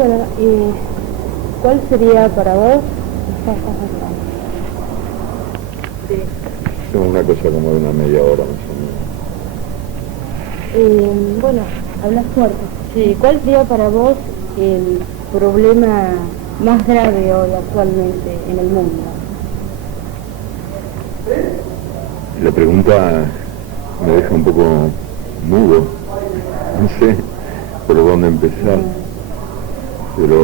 bueno, ¿cuál sería para vos? Es una cosa como de una media hora más o menos. Bueno, hablas fuerte. Sí, ¿cuál sería para vos el problema más grave hoy actualmente en el mundo? La pregunta me deja un poco mudo, no sé por dónde empezar, pero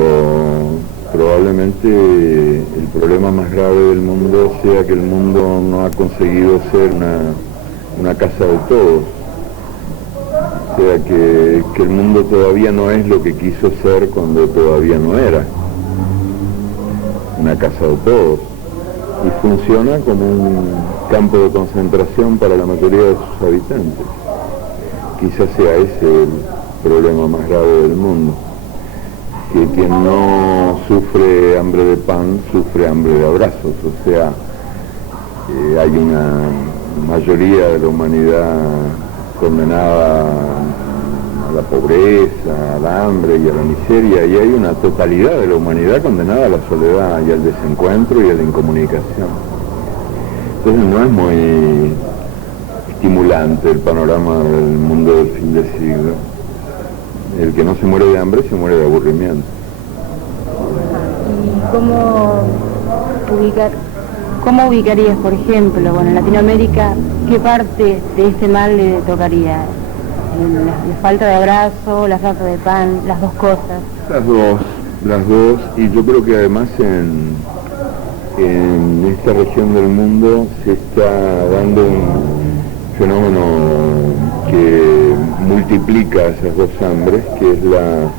probablemente el problema más grave del mundo sea que el mundo no ha conseguido ser una casa de todos, o sea que el mundo todavía no es lo que quiso ser cuando todavía no era una casa de todos, y funciona como un campo de concentración para la mayoría de sus habitantes. Quizás sea ese el problema más grave del mundo, que quien no sufre hambre de pan, sufre hambre de abrazos, o sea, hay una mayoría de la humanidad condenada a la pobreza, al hambre y a la miseria, y hay una totalidad de la humanidad condenada a la soledad y al desencuentro y a la incomunicación. Entonces no es muy estimulante el panorama del mundo del fin de siglo. El que no se muere de hambre se muere de aburrimiento. ¿Y cómo ubicarías, por ejemplo, bueno, en Latinoamérica, qué parte de este mal le tocaría? La falta de abrazo, la falta de pan, las dos cosas. Las dos, y yo creo que además en esta región del mundo se está dando un fenómeno que multiplica esas dos hambres, que es la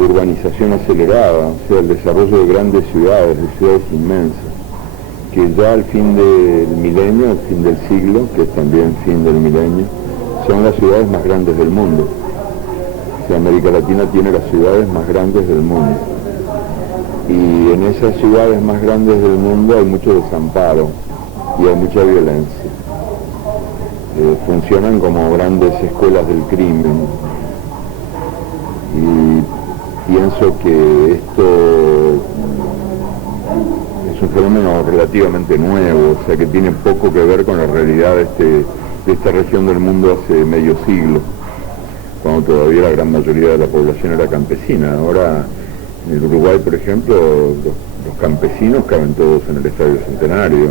urbanización acelerada, o sea, el desarrollo de grandes ciudades, de ciudades inmensas, que ya al fin del milenio, al fin del siglo, que es también fin del milenio, son las ciudades más grandes del mundo. O sea, América Latina tiene las ciudades más grandes del mundo. Y en esas ciudades más grandes del mundo hay mucho desamparo y hay mucha violencia. Funcionan como grandes escuelas del crimen. Y pienso que esto es un fenómeno relativamente nuevo, o sea que tiene poco que ver con la realidad de esta región del mundo hace medio siglo, cuando todavía la gran mayoría de la población era campesina. Ahora en el Uruguay, por ejemplo, los campesinos caben todos en el Estadio Centenario,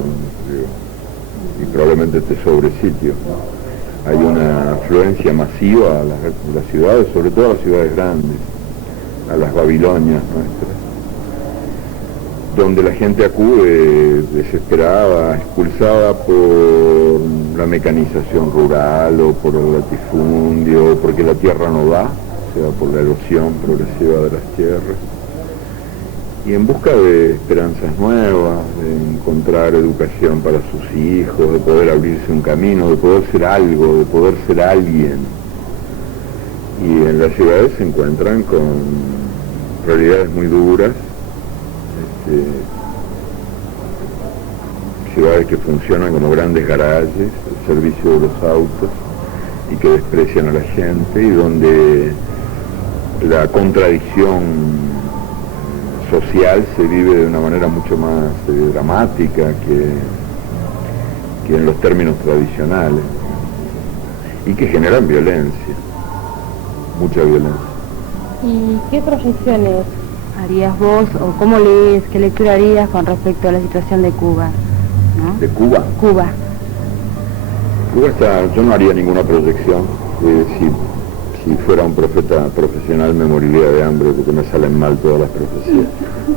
y probablemente te sobre sitio. Hay una afluencia masiva a las ciudades, sobre todo a las ciudades grandes, a las Babilonias nuestras, donde la gente acude desesperada, expulsada por la mecanización rural o por el latifundio, porque la tierra no da, o sea, por la erosión progresiva de las tierras, y en busca de esperanzas nuevas, de encontrar educación para sus hijos, de poder abrirse un camino, de poder ser algo, de poder ser alguien. Y en las ciudades se encuentran con realidades muy duras, ciudades que funcionan como grandes garajes al servicio de los autos y que desprecian a la gente, y donde la contradicción social se vive de una manera mucho más dramática que en los términos tradicionales, y que generan violencia, mucha violencia. ¿Y qué proyecciones harías vos, o cómo lees, qué lectura harías con respecto a la situación de Cuba, ¿no? ¿De Cuba? Cuba está, yo no haría ninguna proyección. Si fuera un profeta profesional me moriría de hambre porque me salen mal todas las profecías.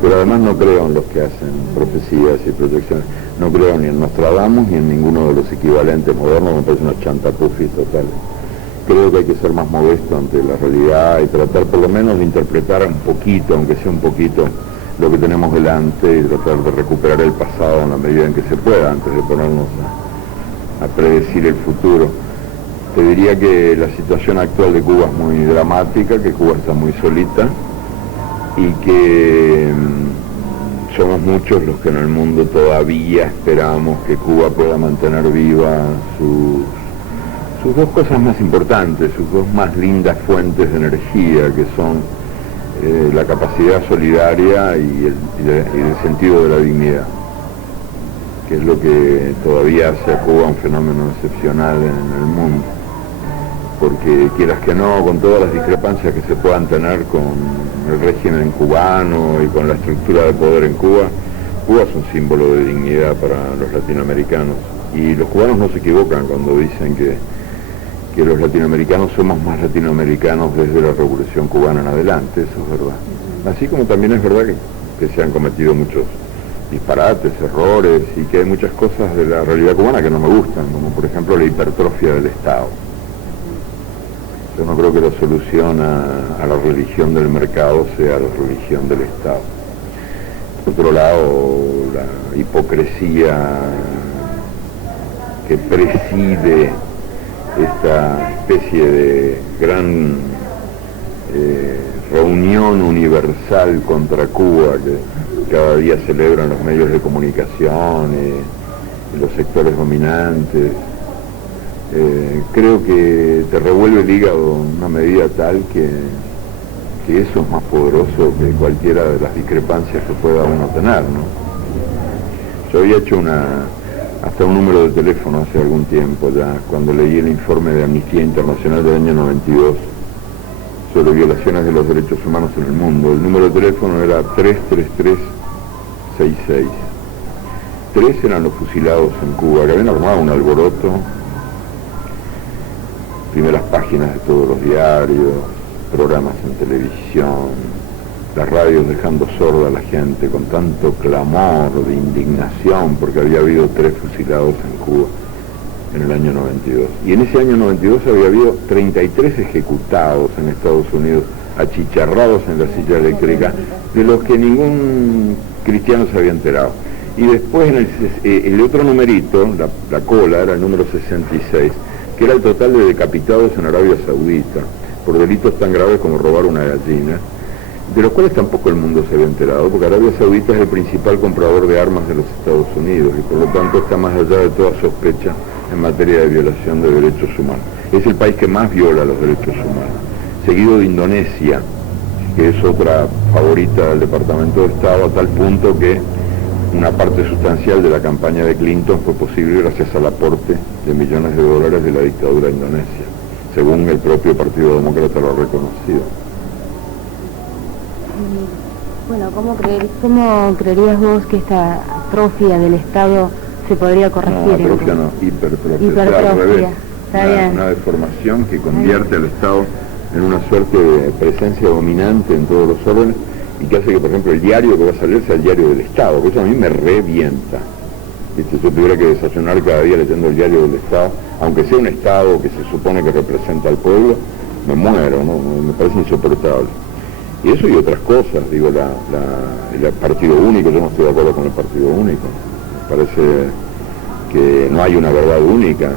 Pero además no creo en los que hacen profecías y proyecciones. No creo ni en Nostradamus ni en ninguno de los equivalentes modernos, me parece una chantapufis total. Creo que hay que ser más modesto ante la realidad y tratar por lo menos de interpretar un poquito, aunque sea un poquito, lo que tenemos delante, y tratar de recuperar el pasado en la medida en que se pueda, antes de ponernos a predecir el futuro. Te diría que la situación actual de Cuba es muy dramática, que Cuba está muy solita y que somos muchos los que en el mundo todavía esperamos que Cuba pueda mantener viva sus dos cosas más importantes, sus dos más lindas fuentes de energía, que son la capacidad solidaria y el sentido de la dignidad, que es lo que todavía hace a Cuba un fenómeno excepcional en el mundo. Porque quieras que no, con todas las discrepancias que se puedan tener con el régimen cubano y con la estructura de poder en Cuba, Cuba es un símbolo de dignidad para los latinoamericanos. Y los cubanos no se equivocan cuando dicen que los latinoamericanos somos más latinoamericanos desde la Revolución Cubana en adelante, eso es verdad. Así como también es verdad que se han cometido muchos disparates, errores, y que hay muchas cosas de la realidad cubana que no me gustan, como por ejemplo la hipertrofia del Estado. Yo no creo que la solución a la religión del mercado sea la religión del Estado. Por otro lado, la hipocresía que preside esta especie de gran reunión universal contra Cuba que cada día celebran los medios de comunicación y los sectores dominantes, creo que te revuelve el hígado en una medida tal que eso es más poderoso que cualquiera de las discrepancias que pueda uno tener, ¿no? Yo había hecho hasta un número de teléfono hace algún tiempo ya, cuando leí el informe de Amnistía Internacional del año 92 sobre violaciones de los derechos humanos en el mundo. El número de teléfono era 33366. 3 eran los fusilados en Cuba, que habían armado un alboroto, primeras páginas de todos los diarios, programas en televisión, las radios dejando sorda a la gente con tanto clamor de indignación porque había habido 3 fusilados en Cuba en el año 92. Y en ese año 92 había habido 33 ejecutados en Estados Unidos, achicharrados en la silla eléctrica, de los que ningún cristiano se había enterado. Y después en el otro numerito, la cola, era el número 66, que era el total de decapitados en Arabia Saudita, por delitos tan graves como robar una gallina, de los cuales tampoco el mundo se había enterado, porque Arabia Saudita es el principal comprador de armas de los Estados Unidos y por lo tanto está más allá de toda sospecha en materia de violación de derechos humanos. Es el país que más viola los derechos humanos, seguido de Indonesia, que es otra favorita del Departamento de Estado, a tal punto que una parte sustancial de la campaña de Clinton fue posible gracias al aporte de millones de dólares de la dictadura indonesia, según el propio Partido Demócrata lo ha reconocido. Bueno, ¿cómo creerías vos que esta atrofia del Estado se podría corregir? No, atrofia no, hipertrofia. O sea, al revés, una deformación que convierte al Estado en una suerte de presencia dominante en todos los órdenes y que hace que, por ejemplo, el diario que va a salir sea el diario del Estado, que eso a mí me revienta. ¿Viste? Si yo tuviera que desayunar cada día leyendo el diario del Estado, aunque sea un Estado que se supone que representa al pueblo, me muero, ¿no? Me parece insoportable. Y eso y otras cosas, digo, el partido único, yo no estoy de acuerdo con el partido único. Me parece que no hay una verdad única,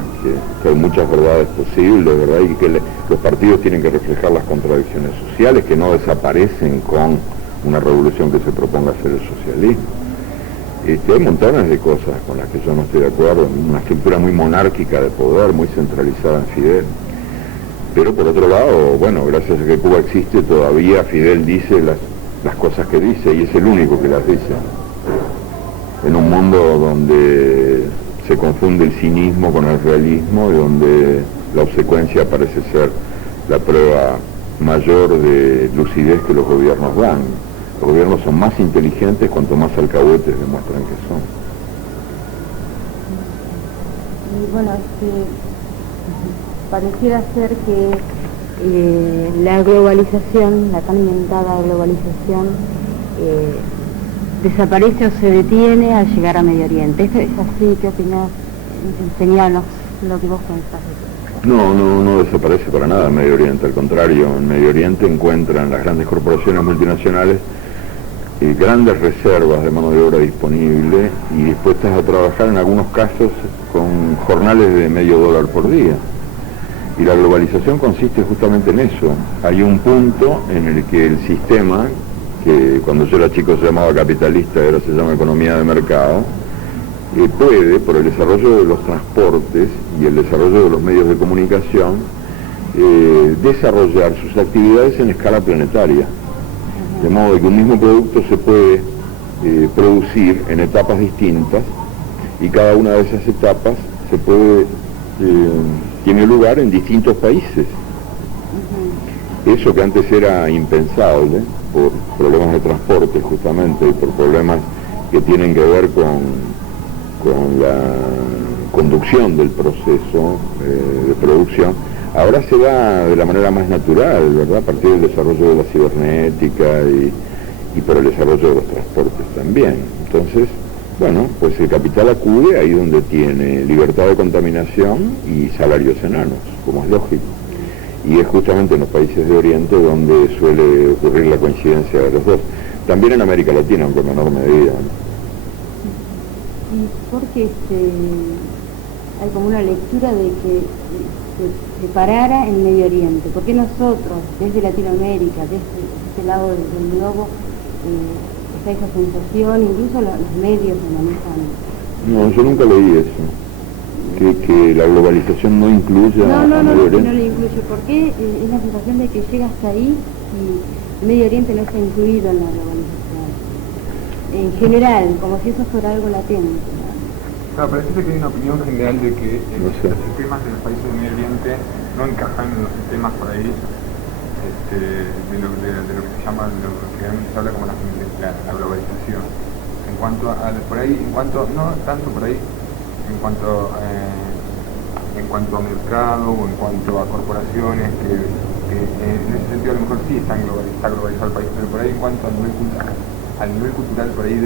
que hay muchas verdades posibles, ¿verdad? Y que los partidos tienen que reflejar las contradicciones sociales, que no desaparecen con una revolución que se proponga hacer el socialismo. Hay montones de cosas con las que yo no estoy de acuerdo, una estructura muy monárquica de poder, muy centralizada en Fidel. Pero por otro lado, bueno, gracias a que Cuba existe, todavía Fidel dice las cosas que dice, y es el único que las dice. En un mundo donde se confunde el cinismo con el realismo, y donde la obsecuencia parece ser la prueba mayor de lucidez que los gobiernos dan. Los gobiernos son más inteligentes cuanto más alcahuetes demuestran que son. Y bueno, pareciera ser que la globalización, la tan inventada globalización, desaparece o se detiene al llegar a Medio Oriente. ¿Esto es así? ¿Qué opinás? Enseñanos lo que vos pensás de eso. No desaparece para nada en Medio Oriente, al contrario, en Medio Oriente encuentran las grandes corporaciones multinacionales grandes reservas de mano de obra disponible y dispuestas a trabajar en algunos casos con jornales de $0.50 por día. Y la globalización consiste justamente en eso. Hay un punto en el que el sistema, que cuando yo era chico se llamaba capitalista, ahora se llama economía de mercado, puede, por el desarrollo de los transportes y el desarrollo de los medios de comunicación, desarrollar sus actividades en escala planetaria. De modo que un mismo producto se puede producir en etapas distintas y cada una de esas etapas tiene lugar en distintos países. Eso que antes era impensable por problemas de transporte justamente y por problemas que tienen que ver con la conducción del proceso de producción, ahora se da de la manera más natural, ¿verdad? A partir del desarrollo de la cibernética y por el desarrollo de los transportes también. Entonces, bueno, pues el capital acude ahí donde tiene libertad de contaminación y salarios enanos, como es lógico. Y es justamente en los países de Oriente donde suele ocurrir la coincidencia de los dos. También en América Latina, aunque en menor medida, ¿no? ¿Y por qué hay como una lectura de que se parara en Medio Oriente? ¿Por qué nosotros, desde Latinoamérica, desde este lado del globo, está esa sensación, incluso los medios lo manejan? No, yo nunca leí eso. Que la globalización no incluya a Medio Oriente. No le incluye. ¿Por qué es la sensación de que llega hasta ahí y Medio Oriente no está incluido en la globalización? En general, como si eso fuera algo latente. Claro, parece que hay una opinión general de que los sistemas de los países del Medio Oriente no encajan en los sistemas por ahí de lo que se llama, de lo que generalmente se habla como la globalización. En cuanto a por ahí, no tanto por ahí, en cuanto a mercado o en cuanto a corporaciones que en ese sentido a lo mejor sí está globalizado el país, pero por ahí en cuanto al nivel cultural por ahí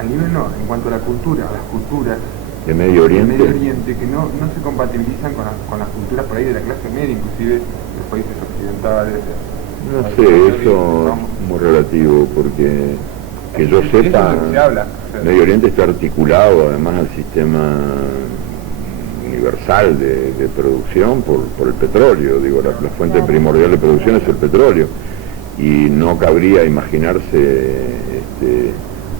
en cuanto a la cultura, a las culturas de Medio Oriente, que no se compatibilizan con las culturas por ahí de la clase media, inclusive los países occidentales. No sé, eso es muy relativo, porque que yo sepa, Medio Oriente está articulado además al sistema universal de producción por el petróleo. Digo, la fuente primordial de producción es el petróleo, y no cabría imaginarse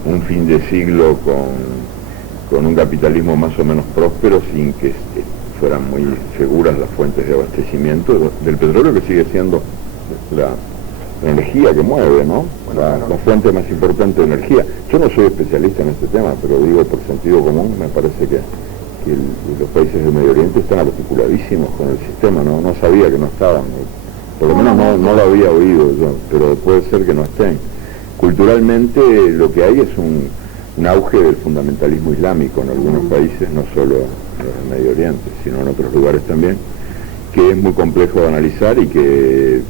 un fin de siglo con un capitalismo más o menos próspero sin que fueran muy seguras las fuentes de abastecimiento del petróleo, que sigue siendo la energía que mueve, ¿no? La fuente más importante de energía. Yo no soy especialista en este tema, pero digo por sentido común, me parece que los países del Medio Oriente están articuladísimos con el sistema. No sabía que no estaban, por lo menos no lo había oído yo, pero puede ser que no estén. Culturalmente lo que hay es un auge del fundamentalismo islámico en algunos países, no solo en el Medio Oriente, sino en otros lugares también, que es muy complejo de analizar y que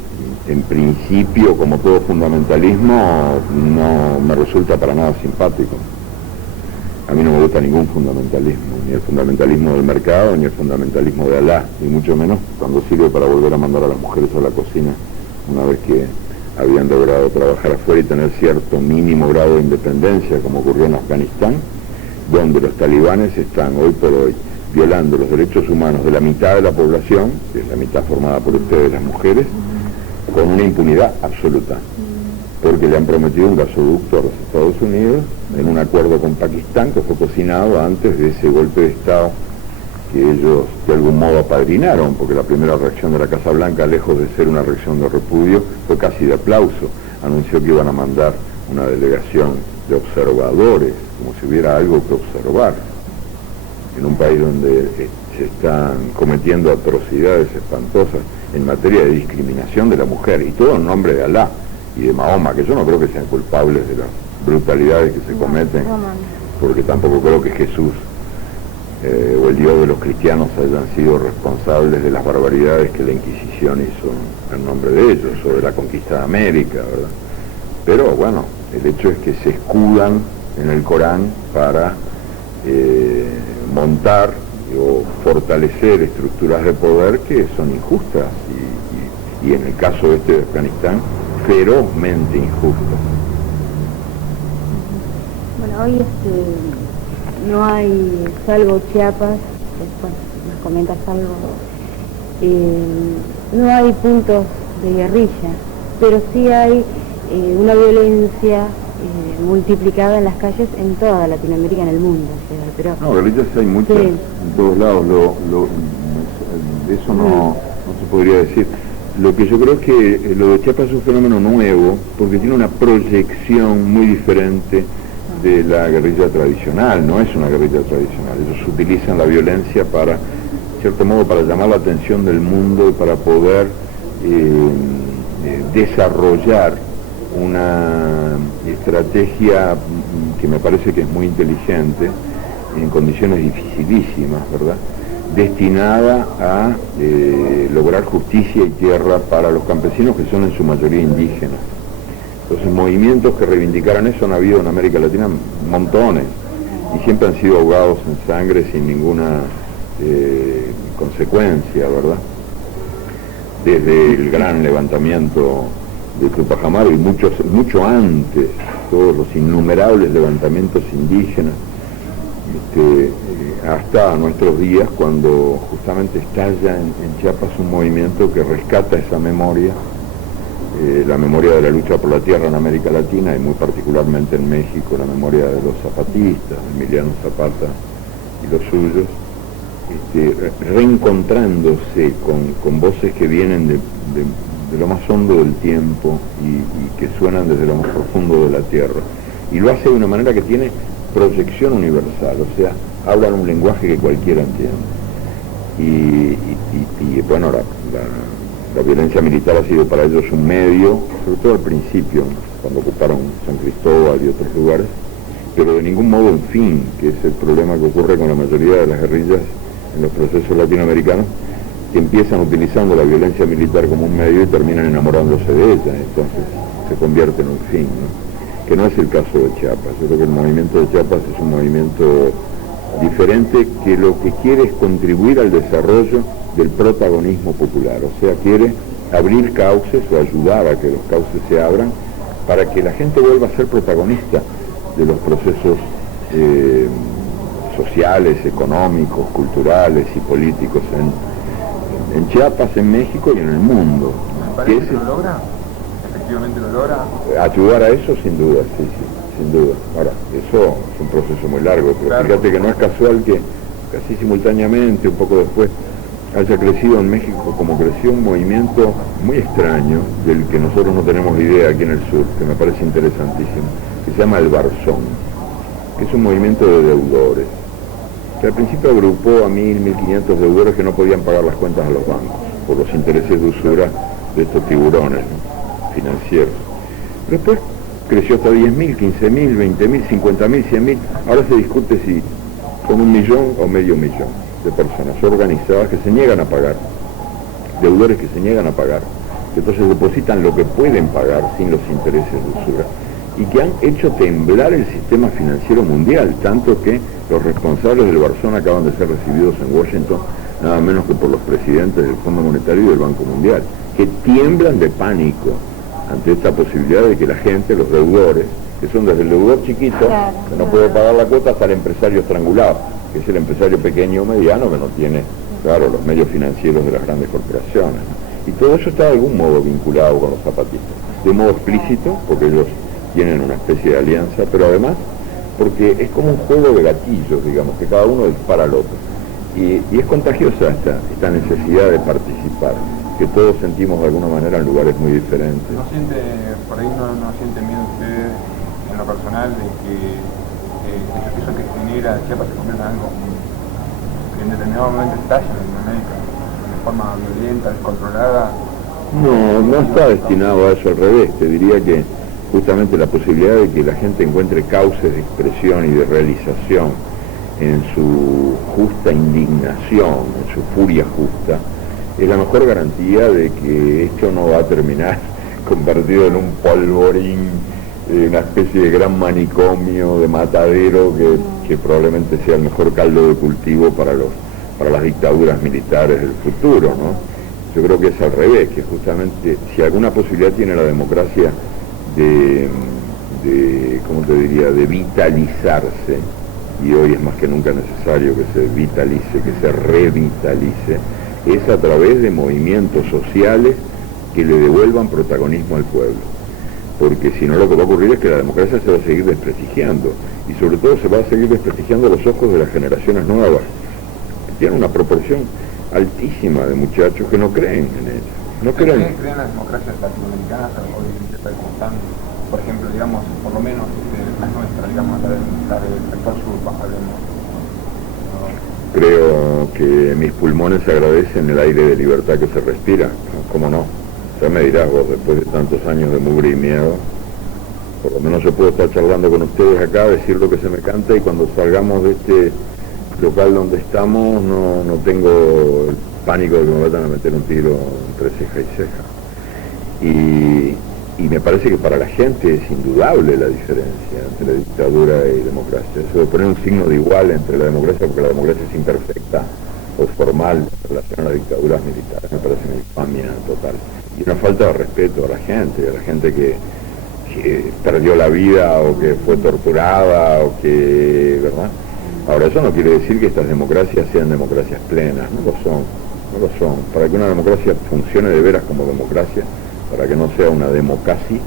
en principio, como todo fundamentalismo, no me resulta para nada simpático. A mí no me gusta ningún fundamentalismo, ni el fundamentalismo del mercado, ni el fundamentalismo de Alá, y mucho menos cuando sirve para volver a mandar a las mujeres a la cocina una vez que habían logrado trabajar afuera y tener cierto mínimo grado de independencia, como ocurrió en Afganistán, donde los talibanes están hoy por hoy violando los derechos humanos de la mitad de la población, que es la mitad formada por ustedes, las mujeres, con una impunidad absoluta, porque le han prometido un gasoducto a los Estados Unidos en un acuerdo con Pakistán que fue cocinado antes de ese golpe de Estado que ellos de algún modo apadrinaron, porque la primera reacción de la Casa Blanca, lejos de ser una reacción de repudio, fue casi de aplauso. Anunció que iban a mandar una delegación de observadores, como si hubiera algo que observar, en un país donde se están cometiendo atrocidades espantosas en materia de discriminación de la mujer, y todo en nombre de Alá y de Mahoma, que yo no creo que sean culpables de las brutalidades que se cometen, porque tampoco creo que Jesús o el Dios de los cristianos hayan sido responsables de las barbaridades que la Inquisición hizo en nombre de ellos, o de la conquista de América, ¿verdad? Pero bueno, el hecho es que se escudan en el Corán para montar o fortalecer estructuras de poder que son injustas y en el caso de Afganistán, ferozmente injustas. Bueno, hoy no hay, salvo Chiapas, después nos comentas algo, no hay puntos de guerrilla, pero sí hay una violencia multiplicada en las calles en toda Latinoamérica, en el mundo. Pero no, guerrillas hay muchas en todos lados, de eso no se podría decir. Lo que yo creo es que lo de Chiapas es un fenómeno nuevo, porque tiene una proyección muy diferente de la guerrilla tradicional. No es una guerrilla tradicional, ellos utilizan la violencia para, en cierto modo, para llamar la atención del mundo y para poder desarrollar una estrategia que me parece que es muy inteligente, en condiciones dificilísimas, ¿verdad?, destinada a lograr justicia y tierra para los campesinos, que son en su mayoría indígenas. Entonces, movimientos que reivindicaran eso han habido en América Latina montones, y siempre han sido ahogados en sangre sin ninguna consecuencia, ¿verdad? Desde el gran levantamiento de Tupac Amaru y mucho antes, todos los innumerables levantamientos indígenas, hasta nuestros días, cuando justamente estalla en Chiapas un movimiento que rescata esa memoria, la memoria de la lucha por la tierra en América Latina y muy particularmente en México, la memoria de los zapatistas, Emiliano Zapata y los suyos, reencontrándose con voces que vienen de lo más hondo del tiempo y que suenan desde lo más profundo de la tierra. Y lo hace de una manera que tiene proyección universal, o sea, hablan un lenguaje que cualquiera entiende. Y bueno, la violencia militar ha sido para ellos un medio, sobre todo al principio, cuando ocuparon San Cristóbal y otros lugares, pero de ningún modo un fin, que es el problema que ocurre con la mayoría de las guerrillas en los procesos latinoamericanos, que empiezan utilizando la violencia militar como un medio y terminan enamorándose de ella, entonces se convierte en un fin, ¿no? Que no es el caso de Chiapas. Yo creo que el movimiento de Chiapas es un movimiento diferente, que lo que quiere es contribuir al desarrollo del protagonismo popular, o sea, quiere abrir cauces o ayudar a que los cauces se abran para que la gente vuelva a ser protagonista de los procesos sociales, económicos, culturales y políticos en Chiapas, en México y en el mundo. ¿Parece que lo logra? ¿Efectivamente lo logra? Ayudar a eso, sin duda, sí, sin duda. Ahora, eso es un proceso muy largo, pero claro, fíjate que no es casual que casi simultáneamente, un poco después, haya crecido en México como creció un movimiento muy extraño, del que nosotros no tenemos idea aquí en el sur, que me parece interesantísimo, que se llama el Barzón, que es un movimiento de deudores, que al principio agrupó a 1.500 deudores que no podían pagar las cuentas a los bancos, por los intereses de usura de estos tiburones, ¿no?, financieros. Pero después creció hasta 10.000, 15.000, 20.000, 50.000, 100.000. Ahora se discute si son 1 millón o medio millón de personas organizadas que se niegan a pagar, deudores que se niegan a pagar, que entonces depositan lo que pueden pagar sin los intereses de usura, y que han hecho temblar el sistema financiero mundial, tanto que los responsables del Barzón acaban de ser recibidos en Washington, nada menos que por los presidentes del Fondo Monetario y del Banco Mundial, que tiemblan de pánico ante esta posibilidad de que la gente, los deudores, que son desde el deudor chiquito, claro, que no puede pagar la cuota, hasta el empresario estrangulado, que es el empresario pequeño o mediano que no tiene, claro, los medios financieros de las grandes corporaciones, ¿no? Y todo eso está de algún modo vinculado con los zapatistas, de modo explícito, porque ellos tienen una especie de alianza, pero además porque es como un juego de gatillos, digamos, que cada uno dispara al otro. Y es contagiosa esta necesidad de participar, que todos sentimos de alguna manera en lugares muy diferentes. ¿No siente, por ahí no siente miedo usted, en lo personal, de que eso que genera Chiapas se convierta en algo que en determinado momento estalla en Latinoamérica, de forma violenta, descontrolada? No está destinado a eso, al revés. Te diría que justamente la posibilidad de que la gente encuentre cauces de expresión y de realización en su justa indignación, en su furia justa, es la mejor garantía de que esto no va a terminar convertido en un polvorín, una especie de gran manicomio, de matadero, que probablemente sea el mejor caldo de cultivo para las dictaduras militares del futuro, ¿no? Yo creo que es al revés, que justamente si alguna posibilidad tiene la democracia ¿cómo te diría?, de vitalizarse, y hoy es más que nunca necesario que se vitalice, que se revitalice, es a través de movimientos sociales que le devuelvan protagonismo al pueblo. Porque si no, lo que va a ocurrir es que la democracia se va a seguir desprestigiando, y sobre todo se va a seguir desprestigiando a los ojos de las generaciones nuevas, que tienen una proporción altísima de muchachos que no creen en ella. No creen. ¿Creen las democracias latinoamericanas hoy en día como están? Por ejemplo, digamos, por lo menos la nuestra, digamos, la del sector sur, hablemos. Creo que mis pulmones agradecen el aire de libertad que se respira, ¿no? ¿Cómo no? Ya me dirás vos, después de tantos años de mugre y miedo, por lo menos yo puedo estar charlando con ustedes acá, decir lo que se me canta, y cuando salgamos de este local donde estamos no tengo el pánico de que me vayan a meter un tiro entre ceja y ceja. Y me parece que para la gente es indudable la diferencia entre dictadura y democracia. Eso de poner un signo de igual entre la democracia, porque la democracia es imperfecta o formal en relación a las dictaduras militares, me parece una infamia total. Y una falta de respeto a la gente que perdió la vida o que fue torturada o que, ¿verdad? Ahora, eso no quiere decir que estas democracias sean democracias plenas, no lo son. Para que una democracia funcione de veras como democracia, para que no sea una democracia,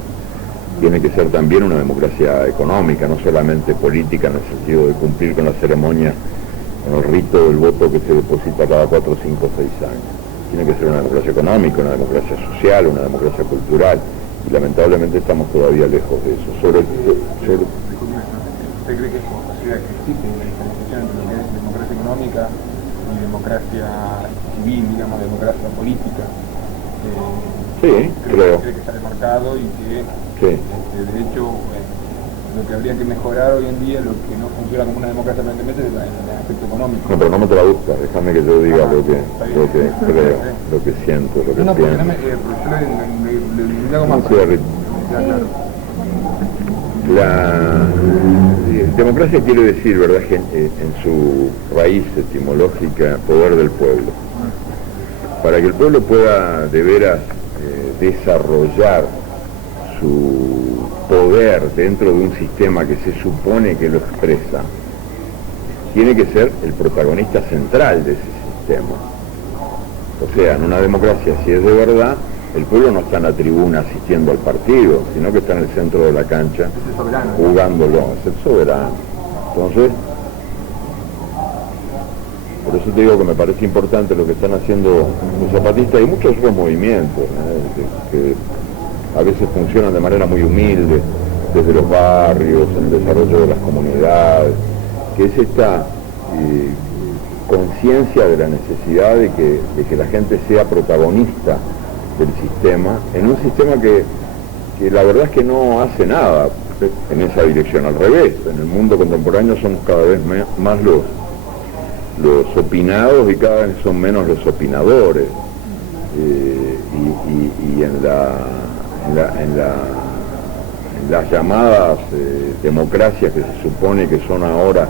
tiene que ser también una democracia económica, no solamente política en el sentido de cumplir con la ceremonia, con el rito del voto que se deposita cada 4, 5, 6 años. Tiene que ser una democracia económica, una democracia social, una democracia cultural, y lamentablemente estamos todavía lejos de eso. ¿Usted cree que es posible que existe una diferenciación entre lo que es democracia económica y democracia civil, digamos, democracia política? Sí, creo. Que está demarcado y que, sí. De hecho, lo que habría que mejorar hoy en día, lo que no funciona como una democracia aparentemente, es el aspecto económico. No, pero no me traduzca, déjame que yo diga lo que creo, lo que siento, lo que no, pienso. No, le hago más. La democracia quiere decir, ¿verdad?, en su raíz etimológica, poder del pueblo. Para que el pueblo pueda de veras desarrollar su poder dentro de un sistema que se supone que lo expresa, tiene que ser el protagonista central de ese sistema. O sea, en una democracia, si es de verdad, el pueblo no está en la tribuna asistiendo al partido, sino que está en el centro de la cancha jugándolo, es el soberano. Entonces, por eso te digo que me parece importante lo que están haciendo los zapatistas y muchos otros movimientos, que a veces funcionan de manera muy humilde, desde los barrios, en el desarrollo de las comunidades, que es esta conciencia de la necesidad de que la gente sea protagonista del sistema, en un sistema que la verdad es que no hace nada en esa dirección, al revés. En el mundo contemporáneo somos cada vez más los opinados y cada vez son menos los opinadores, y en las llamadas democracias que se supone que son ahora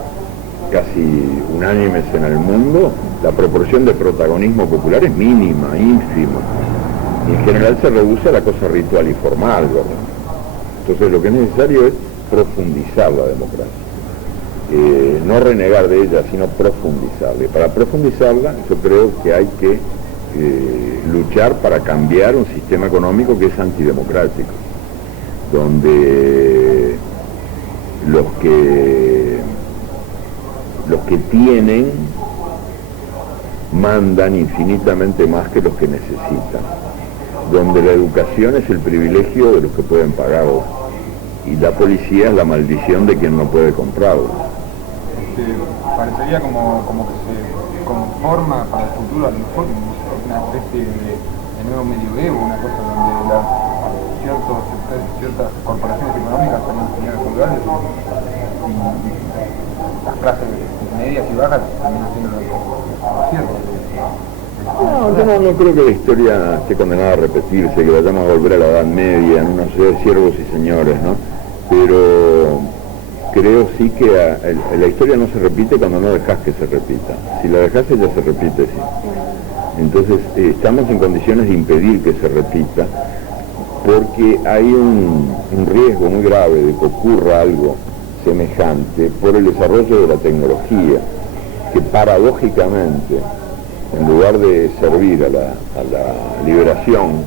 casi unánimes en el mundo, la proporción de protagonismo popular es mínima, ínfima, y en general se reduce a la cosa ritual y formal, ¿verdad? Entonces lo que es necesario es profundizar la democracia. No renegar de ella, sino profundizarla. Y para profundizarla, yo creo que hay que luchar para cambiar un sistema económico que es antidemocrático, donde los que tienen mandan infinitamente más que los que necesitan, donde la educación es el privilegio de los que pueden pagarla y la policía es la maldición de quien no puede comprarla. Parecería como que se conforma para el futuro a lo mejor una especie de nuevo medioevo, una cosa donde ciertas corporaciones económicas también señores feudales y las clases medias y bajas también haciendo lo cierto. No, no creo que la historia esté condenada a repetirse, que vayamos a volver a la Edad Media en una sociedad de siervos y señores, ¿no? Pero creo sí que la historia no se repite cuando no dejas que se repita. Si la dejas, ella se repite, sí. Entonces, estamos en condiciones de impedir que se repita, porque hay un riesgo muy grave de que ocurra algo semejante por el desarrollo de la tecnología, que paradójicamente, en lugar de servir a la liberación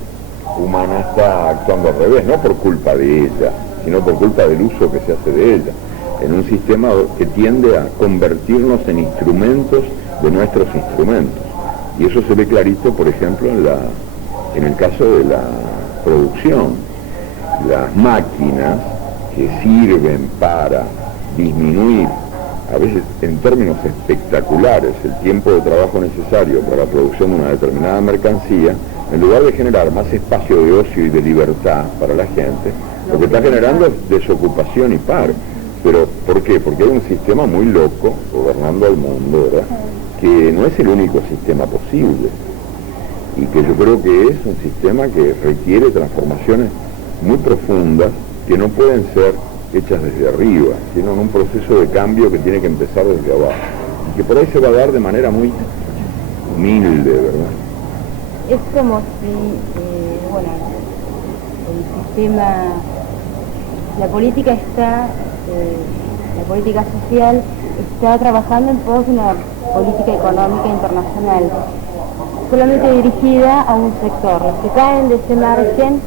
humana, está actuando al revés, no por culpa de ella, sino por culpa del uso que se hace de ella, en un sistema que tiende a convertirnos en instrumentos de nuestros instrumentos. Y eso se ve clarito, por ejemplo, en el caso de la producción. Las máquinas que sirven para disminuir, a veces en términos espectaculares, el tiempo de trabajo necesario para la producción de una determinada mercancía, en lugar de generar más espacio de ocio y de libertad para la gente, lo que está generando es desocupación y paro. Pero, ¿por qué? Porque hay un sistema muy loco gobernando al mundo, ¿verdad?, que no es el único sistema posible, y que yo creo que es un sistema que requiere transformaciones muy profundas que no pueden ser hechas desde arriba, sino en un proceso de cambio que tiene que empezar desde abajo, y que por ahí se va a dar de manera muy humilde, ¿verdad? Es como si, bueno, el sistema, la política social está trabajando en pos de una política económica internacional, solamente dirigida a un sector. Los que caen de ese margen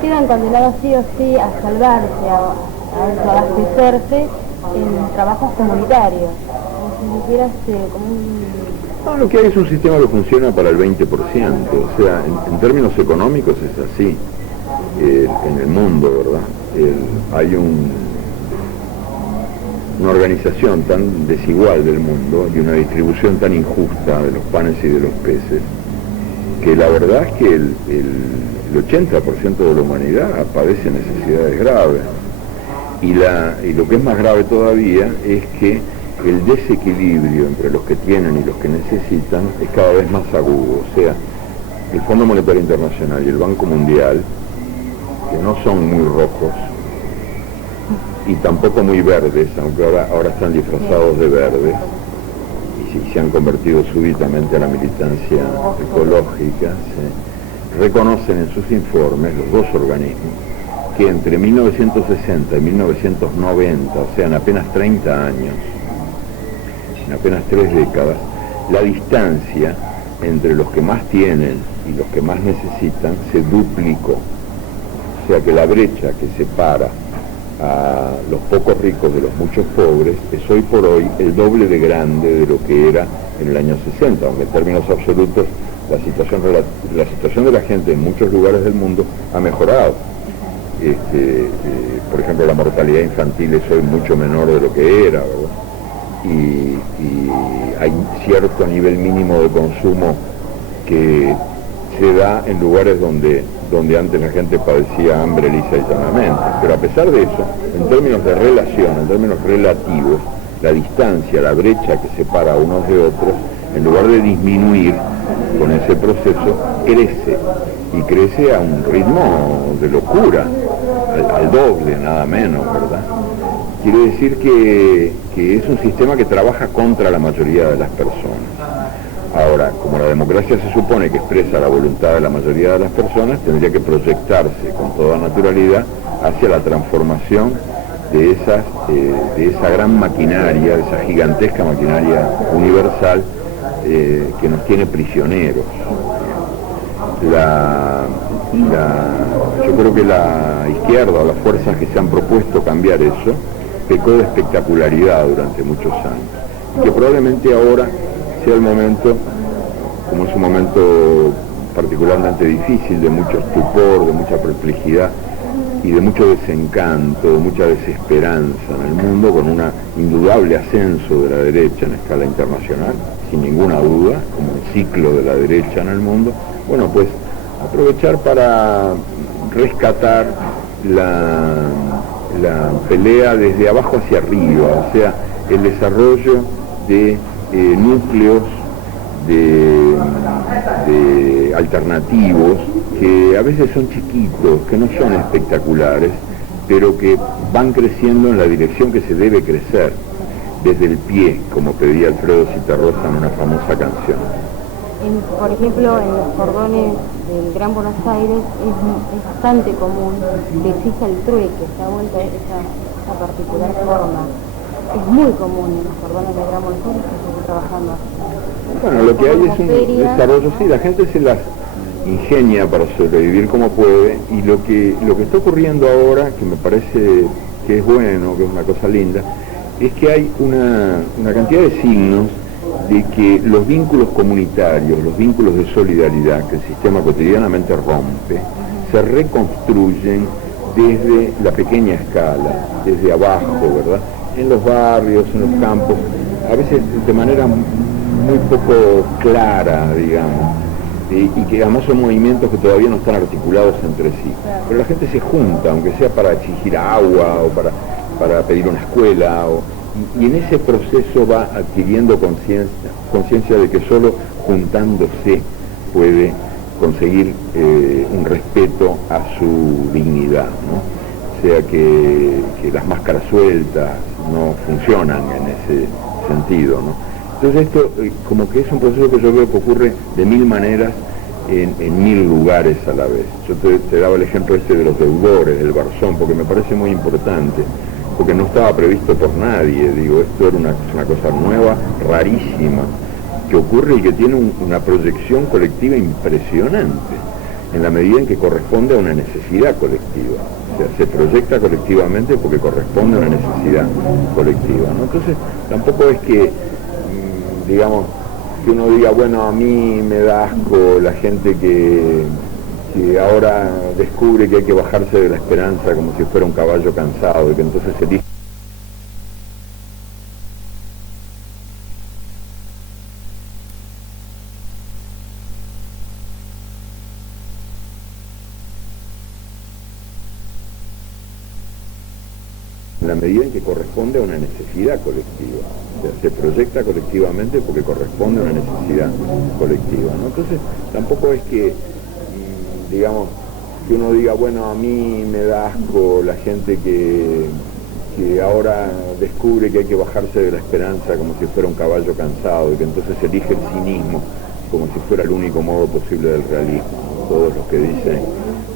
quedan condenados sí o sí a salvarse, a autoabastecerse en trabajos comunitarios, como si hicieras como un... No, lo que hay es un sistema que funciona para el 20%, o sea, en términos económicos es así, en el mundo, ¿verdad? Hay una organización tan desigual del mundo y una distribución tan injusta de los panes y de los peces, que la verdad es que el 80% de la humanidad padece necesidades graves. Y lo que es más grave todavía es que el desequilibrio entre los que tienen y los que necesitan es cada vez más agudo. O sea, el Fondo Monetario Internacional y el Banco Mundial, que no son muy rojos y tampoco muy verdes, aunque ahora están disfrazados de verdes y se han convertido súbitamente a la militancia ecológica, reconocen en sus informes, los dos organismos, que entre 1960 y 1990, o sea, en apenas 30 años, en apenas 3 décadas, la distancia entre los que más tienen y los que más necesitan se duplicó. O sea que la brecha que separa a los pocos ricos de los muchos pobres es hoy por hoy el doble de grande de lo que era en el año 60, aunque en términos absolutos la situación de la gente en muchos lugares del mundo ha mejorado. Por ejemplo, la mortalidad infantil es hoy mucho menor de lo que era, ¿verdad? Y hay cierto nivel mínimo de consumo que se da en lugares donde antes la gente padecía hambre lisa y llanamente. Pero a pesar de eso, en términos de relación, en términos relativos, la distancia, la brecha que separa a unos de otros, en lugar de disminuir con ese proceso, crece, y crece a un ritmo de locura, al doble, nada menos, ¿verdad? Quiere decir que es un sistema que trabaja contra la mayoría de las personas. Ahora, como la democracia se supone que expresa la voluntad de la mayoría de las personas, tendría que proyectarse con toda naturalidad hacia la transformación de esa gran maquinaria, de esa gigantesca maquinaria universal que nos tiene prisioneros. Yo creo que la izquierda o las fuerzas que se han propuesto cambiar eso pecó de espectacularidad durante muchos años, y que probablemente ahora sea el momento, como es un momento particularmente difícil, de mucho estupor, de mucha perplejidad y de mucho desencanto, de mucha desesperanza en el mundo, con un indudable ascenso de la derecha en escala internacional, sin ninguna duda, como un ciclo de la derecha en el mundo. Bueno, pues aprovechar para rescatar la pelea desde abajo hacia arriba, o sea, el desarrollo de núcleos de alternativos que a veces son chiquitos, que no son espectaculares, pero que van creciendo en la dirección que se debe crecer, desde el pie, como pedía Alfredo Zitarrosa en una famosa canción. Por ejemplo, en los cordones del Gran Buenos Aires es bastante común que exista el trueque, esa vuelta, esa particular forma. Es muy común en los cordones del Gran Buenos Aires que se está trabajando así. Bueno, lo que hay es un desarrollo, sí, la gente se las ingenia para sobrevivir como puede, y lo que está ocurriendo ahora, que me parece que es bueno, que es una cosa linda, es que hay una cantidad de signos de que los vínculos comunitarios, los vínculos de solidaridad que el sistema cotidianamente rompe, se reconstruyen desde la pequeña escala, desde abajo, ¿verdad? En los barrios, en los campos, a veces de manera muy poco clara, digamos, y que además son movimientos que todavía no están articulados entre sí. Pero la gente se junta, aunque sea para exigir agua o para pedir una escuela, y en ese proceso va adquiriendo conciencia de que solo juntándose puede conseguir un respeto a su dignidad, ¿no? O sea que las máscaras sueltas no funcionan en ese sentido, ¿no? Entonces esto como que es un proceso que yo veo que ocurre de mil maneras en mil lugares a la vez. Yo te daba el ejemplo de los deudores, del Barzón, porque me parece muy importante, porque no estaba previsto por nadie, digo, esto era una cosa nueva, rarísima, que ocurre y que tiene una proyección colectiva impresionante, en la medida en que corresponde a una necesidad colectiva. O sea, se proyecta colectivamente porque corresponde a una necesidad colectiva, ¿no? Entonces, tampoco es que, digamos, que uno diga, bueno, a mí me da asco la gente que ahora descubre que hay que bajarse de la esperanza como si fuera un caballo cansado y que entonces se dice en la medida en que corresponde a una necesidad colectiva. O sea, se proyecta colectivamente porque corresponde a una necesidad colectiva, ¿no? Entonces, tampoco es que, digamos, que uno diga, bueno, a mí me da asco la gente que ahora descubre que hay que bajarse de la esperanza como si fuera un caballo cansado y que entonces elige el cinismo como si fuera el único modo posible del realismo, ¿no? Todos los que dicen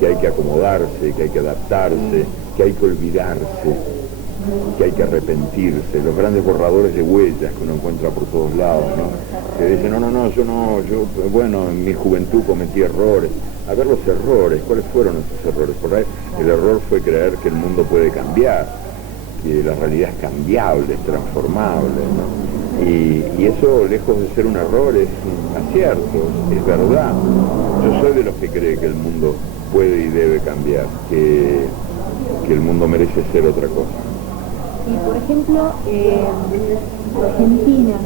que hay que acomodarse, que hay que adaptarse, que hay que olvidarse, que hay que arrepentirse, los grandes borradores de huellas que uno encuentra por todos lados, ¿no? Que dicen, yo, bueno, en mi juventud cometí errores. A ver los errores, ¿cuáles fueron esos errores? Por ahí el error fue creer que el mundo puede cambiar, que la realidad es cambiable, es transformable, ¿no? Y eso, lejos de ser un error, es un acierto, es verdad. Yo soy de los que cree que el mundo puede y debe cambiar, que el mundo merece ser otra cosa. Y por ejemplo, Argentina,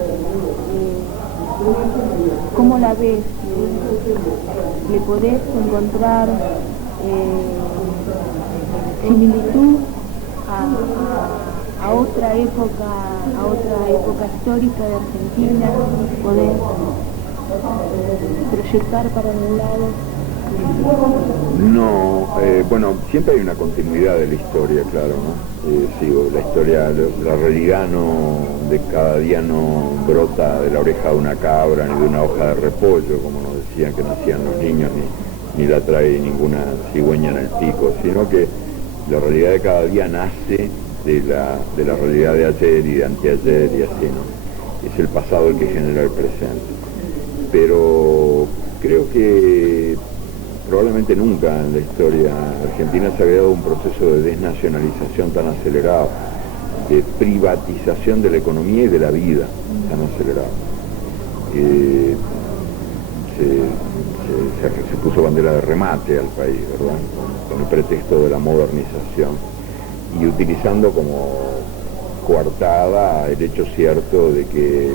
¿cómo la ves? ¿Le podés encontrar similitud a otra época histórica de Argentina? ¿Podés proyectar para un lado? No, bueno, siempre hay una continuidad de la historia, claro, ¿no? La historia, la realidad de cada día no brota de la oreja de una cabra ni de una hoja de repollo, como nos decían que nacían los niños, ni la trae ninguna cigüeña en el pico, sino que la realidad de cada día nace de la realidad de ayer y de anteayer y así, ¿no? Es el pasado el que genera el presente. Pero creo que probablemente nunca en la historia argentina se había dado un proceso de desnacionalización tan acelerado, de privatización de la economía y de la vida tan acelerado. Se puso bandera de remate al país, ¿verdad? Con el pretexto de la modernización y utilizando como coartada el hecho cierto de que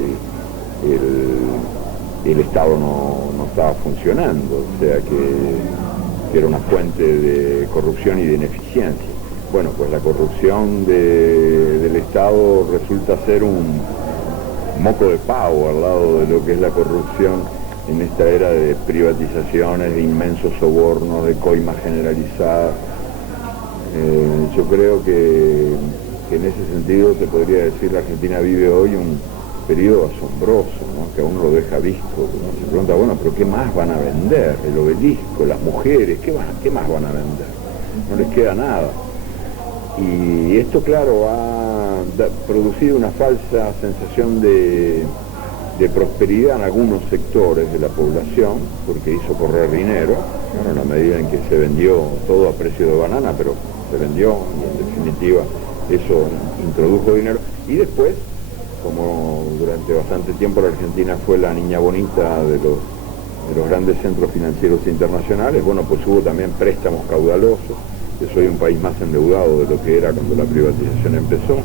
el Estado no estaba funcionando, o sea que era una fuente de corrupción y de ineficiencia. Bueno, pues la corrupción del Estado resulta ser un moco de pavo al lado de lo que es la corrupción en esta era de privatizaciones, de inmensos sobornos, de coimas generalizadas. Yo creo que en ese sentido te podría decir la Argentina vive hoy un periodo asombroso, ¿no? Que a uno lo deja visto. Uno se pregunta, bueno, pero ¿qué más van a vender? El obelisco, las mujeres, ¿qué más van a vender? No les queda nada. Y esto, claro, ha producido una falsa sensación de prosperidad en algunos sectores de la población, porque hizo correr dinero, bueno, en la medida en que se vendió todo a precio de banana, pero se vendió y en definitiva eso introdujo dinero. Y después como durante bastante tiempo la Argentina fue la niña bonita de los grandes centros financieros internacionales, bueno, pues hubo también préstamos caudalosos, que soy un país más endeudado de lo que era cuando la privatización empezó,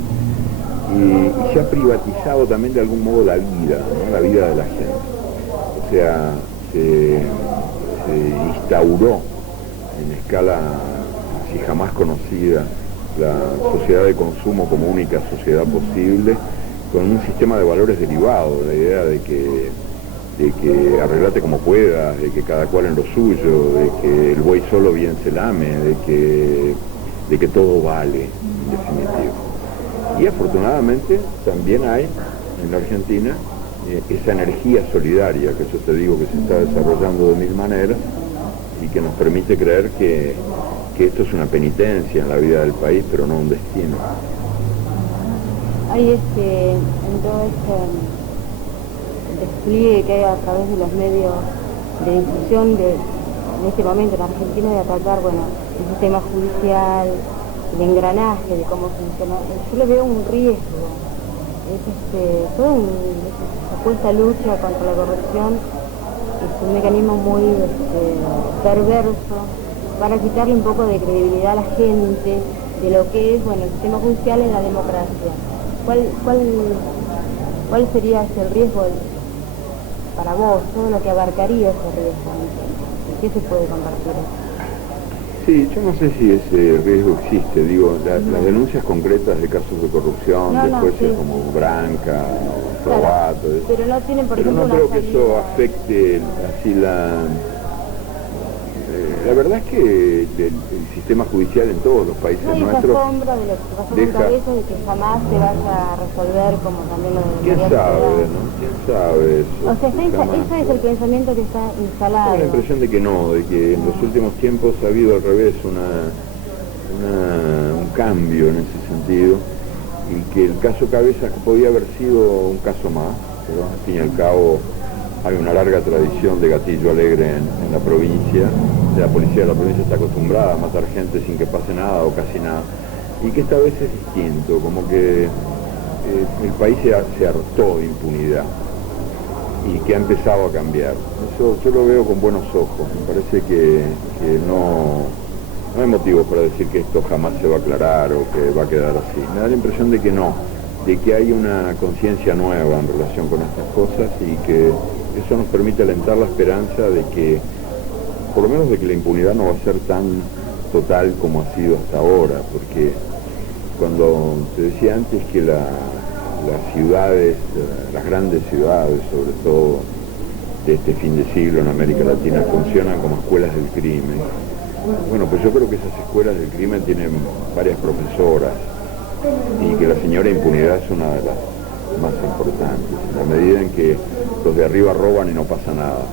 y se ha privatizado también de algún modo la vida, ¿no? La vida de la gente. O sea, se instauró en escala así jamás conocida la sociedad de consumo como única sociedad posible, con un sistema de valores derivado, la idea de que arreglate como puedas, de que cada cual en lo suyo, de que el buey solo bien se lame, de que todo vale, en definitiva. Y afortunadamente también hay en la Argentina esa energía solidaria, que yo te digo que se está desarrollando de mil maneras y que nos permite creer que esto es una penitencia en la vida del país, pero no un destino. Hay en todo este despliegue que hay a través de los medios de difusión en este momento en Argentina, de atacar, bueno, el sistema judicial, el engranaje de cómo funciona. Yo le veo un riesgo, es toda una supuesta lucha contra la corrupción, es un mecanismo muy perverso para quitarle un poco de credibilidad a la gente de lo que es, bueno, el sistema judicial en la democracia. ¿Cuál sería ese riesgo para vos, todo lo que abarcaría ese riesgo? ¿Qué se puede compartir? Sí, yo no sé si ese riesgo existe, digo, las denuncias concretas de casos de corrupción, de jueces como Branca, Probato, claro, pero no tienen, por ejemplo, no creo que eso afecte así la verdad es que el sistema judicial en todos los países nuestros sombra de lo que pasó con Cabeza, de que jamás se vaya a resolver, como también lo de ¿quién sabe, no? ¿Quién sabe eso? O sea, ese es el pensamiento que está instalado. Tengo la impresión de que no, de que en los últimos tiempos ha habido al revés un cambio en ese sentido, y que el caso Cabeza podía haber sido un caso más, pero al fin y al cabo hay una larga tradición de gatillo alegre en la provincia. La policía de la provincia está acostumbrada a matar gente sin que pase nada o casi nada, y que esta vez es distinto, como que el país se hartó de impunidad y que ha empezado a cambiar. Eso yo lo veo con buenos ojos. Me parece que no hay motivos para decir que esto jamás se va a aclarar o que va a quedar así. Me da la impresión de que no, de que hay una conciencia nueva en relación con estas cosas, y que eso nos permite alentar la esperanza de que, por lo menos de que la impunidad no va a ser tan total como ha sido hasta ahora, porque cuando te decía antes que las ciudades, las grandes ciudades, sobre todo de este fin de siglo en América Latina, funcionan como escuelas del crimen. Bueno, pues yo creo que esas escuelas del crimen tienen varias profesoras, y que la señora impunidad es una de las más importantes, en la medida en que los de arriba roban y no pasa nada,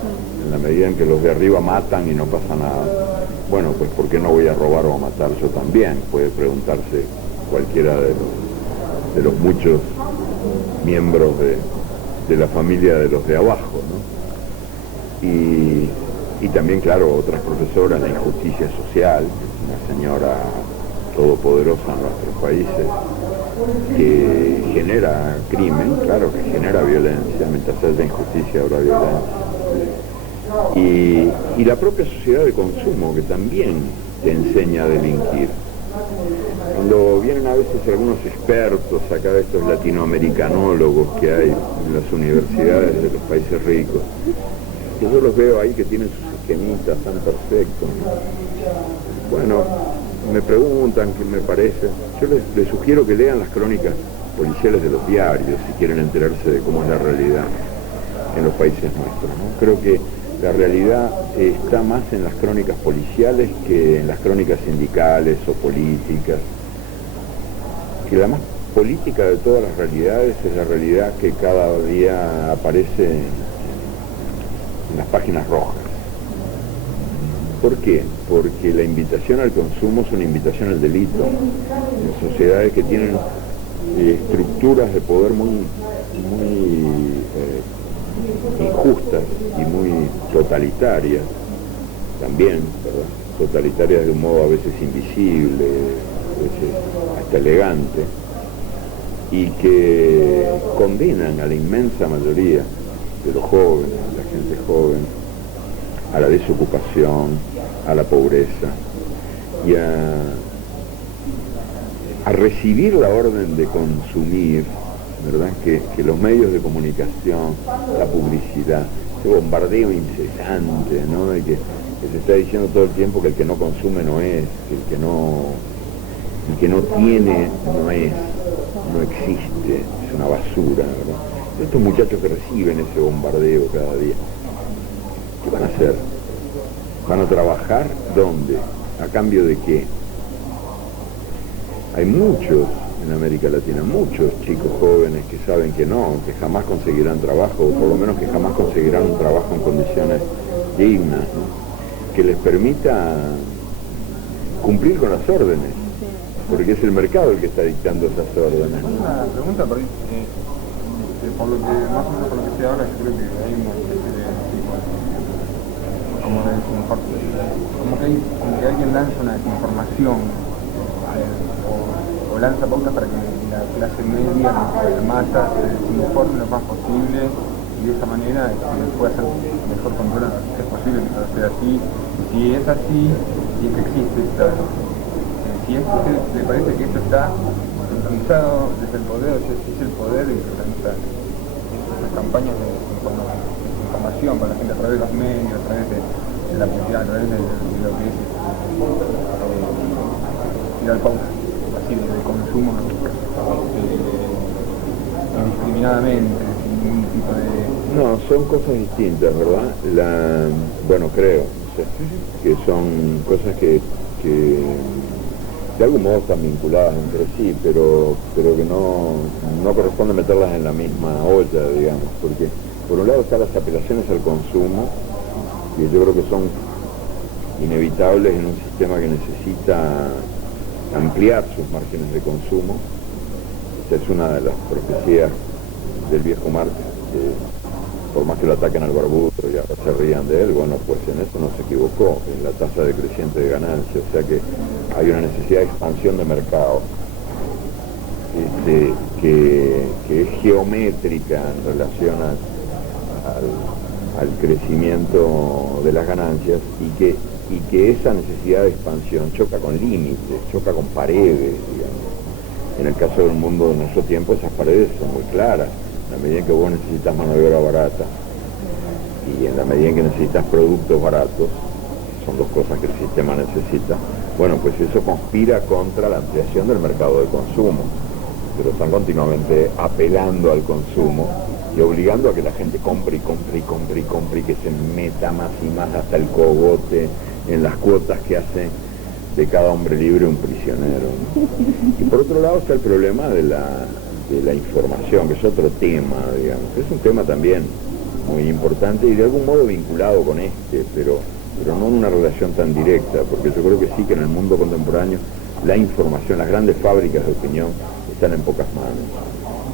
en la medida en que los de arriba matan y no pasa nada. Bueno, pues ¿por qué no voy a robar o a matar yo también? Puede preguntarse cualquiera de los muchos miembros de la familia de los de abajo, ¿no? Y también, claro, otras profesoras, la injusticia social, una señora todopoderosa en nuestros países, que genera crimen, claro, que genera violencia, mientras haya injusticia habrá violencia. Y la propia sociedad de consumo, que también te enseña a delinquir. Cuando vienen a veces algunos expertos acá de estos latinoamericanólogos que hay en las universidades de los países ricos, que yo los veo ahí que tienen sus esquemitas tan perfectos, ¿no? Bueno, me preguntan qué me parece. Yo les sugiero que lean las crónicas policiales de los diarios si quieren enterarse de cómo es la realidad en los países nuestros, ¿no? Creo que la realidad está más en las crónicas policiales que en las crónicas sindicales o políticas. Que la más política de todas las realidades es la realidad que cada día aparece en las páginas rojas. ¿Por qué? Porque la invitación al consumo es una invitación al delito. En sociedades que tienen estructuras de poder muy injustas y muy totalitarias, también, ¿verdad? Totalitarias de un modo a veces invisible, a veces hasta elegante. y que condenan a la inmensa mayoría de los jóvenes, de la gente joven, a la desocupación, a la pobreza y a recibir la orden de consumir, ¿verdad? Que los medios de comunicación, la publicidad, ese bombardeo incesante, ¿no? De que se está diciendo todo el tiempo que el que no consume no es, que el que no tiene no es, no existe, es una basura, ¿verdad? Estos muchachos que reciben ese bombardeo cada día, ¿qué van a hacer? ¿Van a trabajar dónde? ¿A cambio de qué? Hay muchos en América Latina, muchos chicos jóvenes que saben que no, que jamás conseguirán trabajo, o por lo menos que jamás conseguirán un trabajo en condiciones dignas, ¿no? Que les permita cumplir con las órdenes, porque es el mercado el que está dictando esas órdenes. Una pregunta, por lo que más o menos por lo que se habla, yo creo que hay una especie de tipo, como que alguien lanza una desinformación o lanza pautas para que la clase media, la masa, se informe lo más posible y de esa manera pueda hacer mejor control si es posible que eso sea así. Si es así, si es que existe si es que le parece que esto está organizado desde el poder, o sea, si es el poder el que organiza las campañas de información para la gente a través de los medios, a través de la publicidad, a través de lo que es tirar pautas así de consumo indiscriminadamente, sin ningún tipo de... No, son cosas distintas, ¿verdad? Bueno, creo, no sé, que son cosas que de algún modo están vinculadas entre sí, pero que no corresponde meterlas en la misma olla, digamos, porque por un lado están las apelaciones al consumo, que yo creo que son inevitables en un sistema que necesita ampliar sus márgenes de consumo. Esa es una de las profecías del viejo Marx, que por más que lo ataquen al barbudo y ahora se rían de él, bueno, pues en eso no se equivocó, en la tasa decreciente de ganancia, o sea que hay una necesidad de expansión de mercado que es geométrica en relación al crecimiento de las ganancias y que esa necesidad de expansión choca con límites, choca con paredes, digamos. En el caso del mundo de nuestro tiempo esas paredes son muy claras. En la medida en que vos necesitas mano de obra barata y en la medida en que necesitas productos baratos, son dos cosas que el sistema necesita, bueno, pues eso conspira contra la ampliación del mercado de consumo, pero están continuamente apelando al consumo y obligando a que la gente compre y compre y compre y compre y que se meta más y más hasta el cogote en las cuotas que hace de cada hombre libre un prisionero, ¿no? Y por otro lado está el problema de la información, que es otro tema, digamos, que es un tema también muy importante y de algún modo vinculado con pero no en una relación tan directa, porque yo creo que sí que en el mundo contemporáneo la información, las grandes fábricas de opinión están en pocas manos,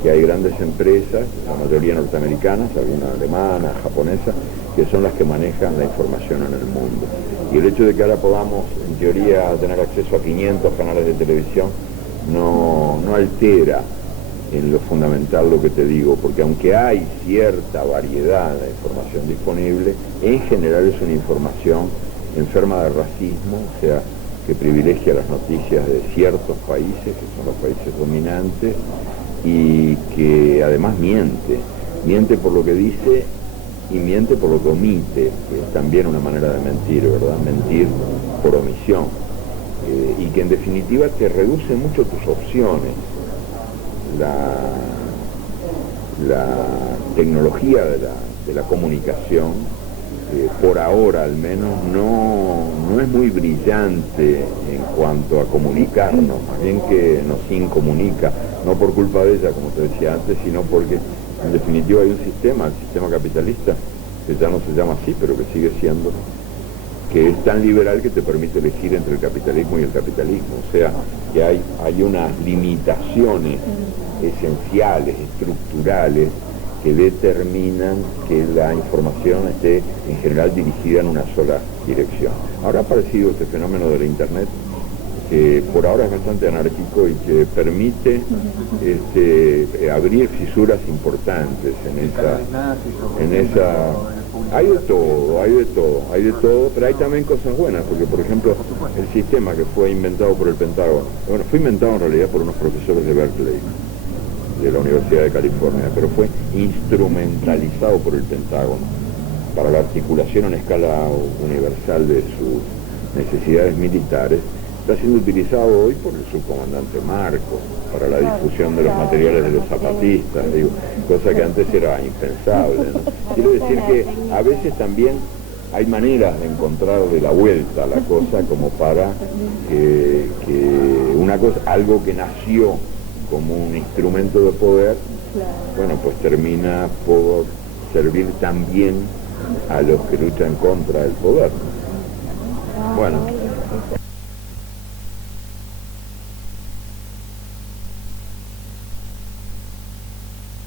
que hay grandes empresas, la mayoría norteamericanas, alguna alemana, japonesa, que son las que manejan la información en el mundo. Y el hecho de que ahora podamos, en teoría, tener acceso a 500 canales de televisión, no altera en lo fundamental lo que te digo, porque aunque hay cierta variedad de información disponible, en general es una información enferma de racismo, o sea, que privilegia las noticias de ciertos países, que son los países dominantes, y que además miente por lo que dice y miente por lo que omite, que es también una manera de mentir, ¿verdad? Mentir por omisión, y que en definitiva te reduce mucho tus opciones. La tecnología de la comunicación, por ahora al menos, no es muy brillante en cuanto a comunicarnos, más bien que nos incomunica, no por culpa de ella, como te decía antes, sino porque en definitiva hay un sistema, el sistema capitalista, que ya no se llama así, pero que sigue siendo, que es tan liberal que te permite elegir entre el capitalismo y el capitalismo, o sea, que hay unas limitaciones esenciales, estructurales, que determinan que la información esté en general dirigida en una sola dirección. Ahora ha aparecido este fenómeno de la Internet, que por ahora es bastante anárquico y que permite abrir fisuras importantes en esa hay de todo, pero hay también cosas buenas, porque por ejemplo el sistema que fue inventado por el Pentágono, bueno, fue inventado en realidad por unos profesores de Berkeley, de la Universidad de California, pero fue instrumentalizado por el Pentágono para la articulación en escala universal de sus necesidades militares. Está siendo utilizado hoy por el subcomandante Marcos para la difusión de los materiales de los zapatistas, digo, cosa que antes era impensable, ¿no? Quiero decir que a veces también hay maneras de encontrarle la vuelta a la cosa, como para que una cosa, algo que nació como un instrumento de poder, bueno, pues termina por servir también a los que luchan contra el poder. Bueno.